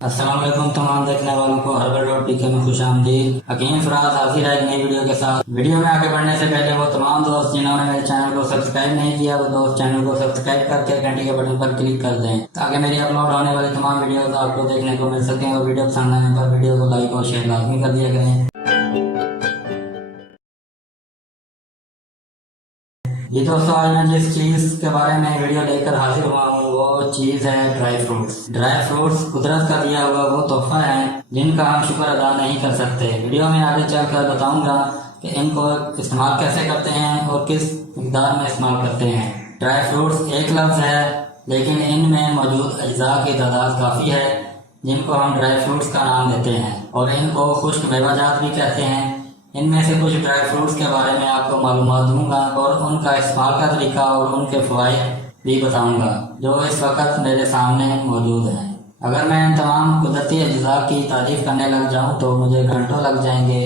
अस्सलाम वालेकुम तमाम देखने वालों को हर्बल.pk में खुश आमदीद। हकीम फराज हाजिर है एक नई वीडियो के साथ। वीडियो में आगे बढ़ने से पहले वो तमाम दोस्त जिन्होंने मेरे चैनल को सब्सक्राइब नहीं किया वो दोस्त चैनल को सब्सक्राइब करके घंटी के बटन पर क्लिक कर दें ताकि मेरी अपलोड होने वाली तमाम वीडियोस आपको देखने को मिल सकें। और वीडियो पसंद आने पर वीडियो को लाइक और शेयर लाजमी कर दिया करें। ये दोस्तों आज मैं जिस चीज के बारे में वीडियो लेकर हाजिर हुआ हूँ वो चीज है ड्राई फ्रूट्स। ड्राई फ्रूट्स कुदरत का दिया हुआ वो तोहफा है जिनका हम शुक्र अदा नहीं कर सकते। वीडियो में आगे चलकर बताऊंगा कि इनको इस्तेमाल कैसे करते हैं और किस मिकदार में इस्तेमाल करते हैं। ड्राई फ्रूट्स एक लफ्ज है लेकिन इनमें मौजूद अज्जा की तादाद काफी है जिनको हम ड्राई फ्रूट्स का नाम देते हैं और इनको खुश्क मेवाजात भी कहते हैं। इनमें से कुछ ड्राई फ्रूट्स के बारे में आपको मालूमात दूंगा और उनका इस्तेमाल का तरीका और उनके फ़वाइद भी बताऊंगा जो इस वक्त मेरे सामने मौजूद हैं। अगर मैं इन तमाम कुदरती अज्जा की तारीफ करने लग जाऊं तो मुझे घंटों लग जाएंगे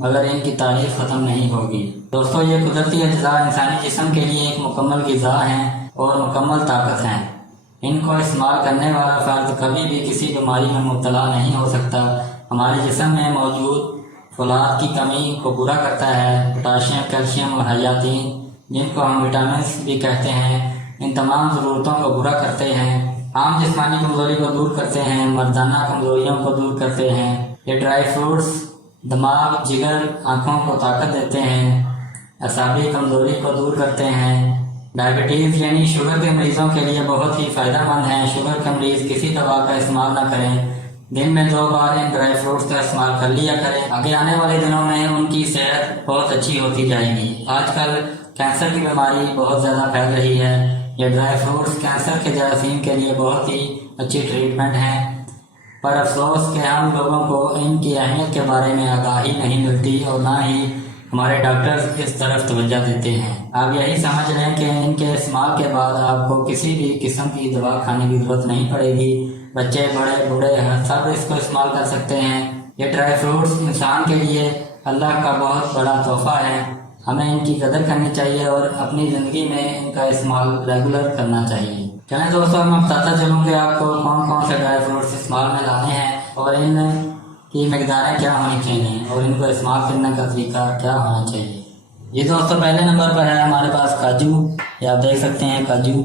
मगर इनकी तारीफ ख़त्म नहीं होगी। दोस्तों ये कुदरती अज्जा इंसानी जिस्म के लिए एक मुकम्मल ग़िज़ा हैं और मुकम्मल ताकत हैं। इनको इस्तेमाल करने वाला फ़र्द कभी भी किसी बीमारी में मुब्तला नहीं हो सकता। हमारे जिस्म में मौजूद फौलाद की कमी को पूरा करता है। पोटाशियम, कैल्शियम और हयातीन जिनको हम विटामिन भी कहते हैं इन तमाम ज़रूरतों को पूरा करते हैं। आम जिस्मानी कमज़ोरी को दूर करते हैं, मर्दाना कमज़ोरियों को दूर करते हैं। ये ड्राई फ्रूट्स दिमाग, जिगर, आँखों को ताकत देते हैं, असाबी कमज़ोरी को दूर करते हैं। डायबिटीज़ यानी शुगर के मरीज़ों के लिए बहुत ही फ़ायदेमंद हैं। शुगर के मरीज़ किसी दवा का इस्तेमाल न करें, दिन में 2 बार इन ड्राई फ्रूट्स का इस्तेमाल कर लिया करें। आगे आने वाले दिनों में उनकी सेहत बहुत अच्छी होती जाएगी। आजकल कैंसर की बीमारी बहुत ज़्यादा फैल रही है। ये ड्राई फ्रूट्स कैंसर के जरासीम के लिए बहुत ही अच्छी ट्रीटमेंट है पर अफसोस कि हम लोगों को इनकी अहमियत के बारे में आगाही नहीं मिलती और ना ही हमारे डॉक्टर्स इस तरफ तवज्जो देते हैं। आप यही समझ लें कि इनके इस्तेमाल के बाद आपको किसी भी किस्म की दवा खाने की ज़रूरत नहीं पड़ेगी। बच्चे, बड़े, बूढ़े सब इसको इस्तेमाल कर सकते हैं। ये ड्राई फ्रूट्स इंसान के लिए अल्लाह का बहुत बड़ा तोहफा है। हमें इनकी कदर करनी चाहिए और अपनी ज़िंदगी में इनका इस्तेमाल रेगुलर करना चाहिए। चलें दोस्तों मैं बताता चलूँ कि आपको कौन कौन से ड्राई फ्रूट्स इस्तेमाल में लाने हैं और इन की मकदारें क्या होनी चाहिए और इनको इस्तेमाल करने का तरीका क्या होना चाहिए। ये दोस्तों पहले नंबर पर है हमारे पास काजू। ये आप देख सकते हैं काजू।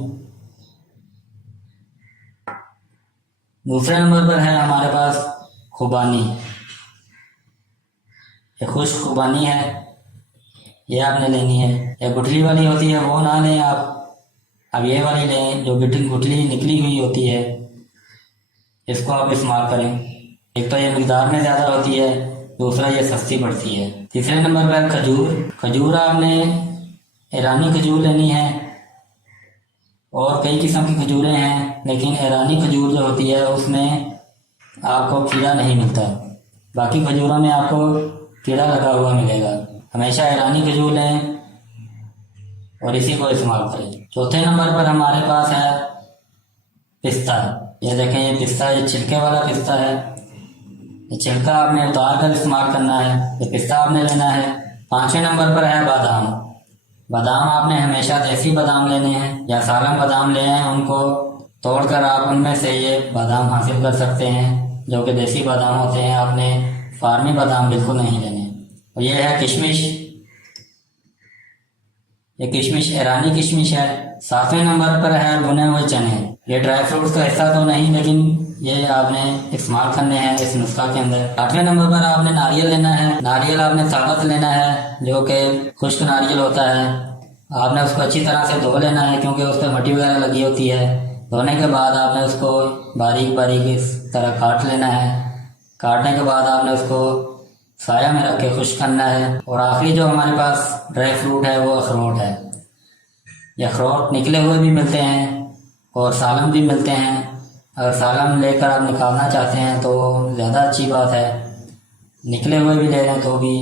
दूसरे नंबर पर है हमारे पास खुबानी। ये खुश्क खुबानी है, ये आपने लेनी है। ये गुठली वाली होती है वो ना लें आप, अब ये वाली लें जो गुठली निकली हुई होती है, इसको आप इस्तेमाल करें। एक तो ये मिकदार में ज़्यादा होती है, दूसरा ये सस्ती पड़ती है। तीसरे नंबर पर खजूर। खजूर आपने ईरानी खजूर लेनी है और कई किस्म की खजूरें हैं लेकिन ईरानी खजूर जो होती है उसमें आपको कीड़ा नहीं मिलता। बाकी खजूरों में आपको कीड़ा लगा हुआ मिलेगा। हमेशा ईरानी खजूर लें और इसी को इस्तेमाल करें। चौथे नंबर पर हमारे पास है पिस्ता। ये देखें ये पिस्ता, ये छिलके वाला पिस्ता है। ये छिलका आपने उतार कर इस्तेमाल करना है। ये पिस्ता आपने लेना है। पाँचवें नंबर पर है बादाम। बादाम आपने हमेशा देसी बादाम लेने हैं या सालम बादाम ले आए, उनको तोड़कर आप उनमें से ये बादाम हासिल कर सकते हैं जो कि देसी बादाम होते हैं। आपने फार्मी बादाम बिल्कुल नहीं लेने। और ये है किशमिश। ये किशमिश ईरानी किशमिश है। 7वें नंबर पर है भुने हुए चने। ये ड्राई फ्रूट्स का हिस्सा तो नहीं लेकिन ये आपने इस्तेमाल करने हैं इस नुस्खा के अंदर। 8वें नंबर पर आपने नारियल लेना है। नारियल आपने साबुत लेना है जो कि खुश्क नारियल होता है। आपने उसको अच्छी तरह से धो लेना है क्योंकि उस पर मट्टी वगैरह लगी होती है। धोने के बाद आपने उसको बारीक बारीक इस तरह काट लेना है। काटने के बाद आपने उसको साया में रख के खुश्क करना है। और आखिरी जो हमारे पास ड्राई फ्रूट है वो अखरोट है। ये अखरोट निकले हुए भी मिलते हैं और सालम भी मिलते हैं। अगर सालम लेकर आप निकालना चाहते हैं तो ज़्यादा अच्छी बात है, निकले हुए भी ले लें तो भी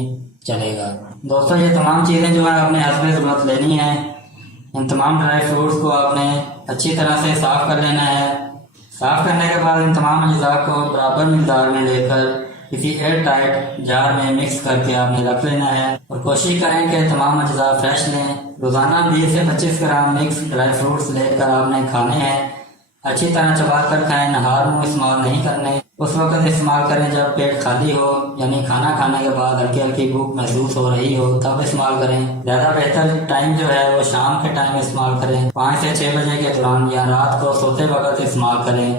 चलेगा। दोस्तों ये तमाम चीज़ें जो है आपने हस्बे ज़रूरत लेनी है। इन तमाम ड्राई फ्रूट्स को आपने अच्छी तरह से साफ़ कर लेना है। साफ़ करने के बाद इन तमाम अज्जा को बराबर मिकदार में लेकर किसी एयर टाइट जार में मिक्स करके आपने रख लेना है और कोशिश करें कि तमाम अज्जा फ्रेश लें। रोज़ाना 20 से 25 ग्राम मिक्स ड्राई फ्रूट्स लेकर आपने खाने हैं। अच्छी तरह चबा कर खाएं, नहार मुंह इस्तेमाल नहीं करने। उस वक्त इस्तेमाल करें जब पेट खाली हो, यानी खाना खाने के बाद हल्की हल्की भूख महसूस हो रही हो, तब इस्तेमाल करें। ज्यादा बेहतर टाइम जो है वो शाम के टाइम इस्तेमाल करें, 5 से 6 बजे के दौरान, या रात को सोते वक्त इस्तेमाल करें।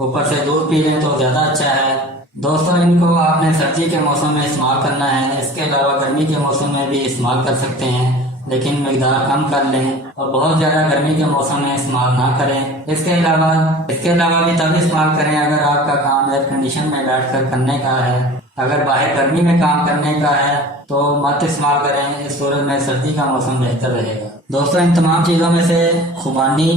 ऊपर से दूध पी लें तो ज्यादा अच्छा है। दोस्तों, इनको आपने सर्दी के मौसम में इस्तेमाल करना है। इसके अलावा गर्मी के मौसम में भी इस्तेमाल कर सकते हैं, लेकिन मिकदार कम कर लें और बहुत ज्यादा गर्मी के मौसम में इस्तेमाल ना करें। इसके अलावा भी तब इस्तेमाल करें अगर आपका काम एयर कंडीशन में बैठकर करने का है। अगर बाहर गर्मी में काम करने का है तो मत इस्तेमाल करें। इस सूरत में सर्दी का मौसम बेहतर रहेगा। दोस्तों, इन तमाम चीजों में से खुबानी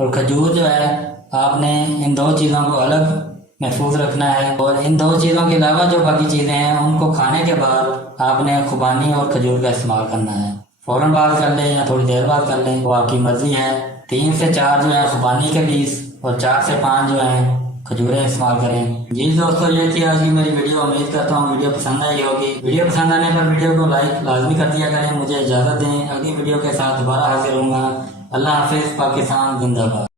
और खजूर जो है, आपने इन 2 चीजों को अलग महफूज रखना है, और इन 2 चीजों के अलावा जो बाकी चीजें हैं उनको खाने के बाद आपने खुबानी और खजूर का इस्तेमाल करना है। फौरन बाद कर लें या थोड़ी देर बाद कर लें, वो आपकी मर्जी है। 3 से 4 जो है खुबानी के पीस और 4 से 5 जो है खजूरें इस्तेमाल करें। जी दोस्तों, ये थी आज की मेरी वीडियो। उम्मीद करता हूँ वीडियो पसंद आई होगी। वीडियो पसंद आने पर वीडियो को लाइक लाजमी कर दिया करें। मुझे इजाजत दें, अगली वीडियो के साथ दोबारा हाजिर होऊंगा। अल्लाह हाफिज। पाकिस्तान जिंदाबाद।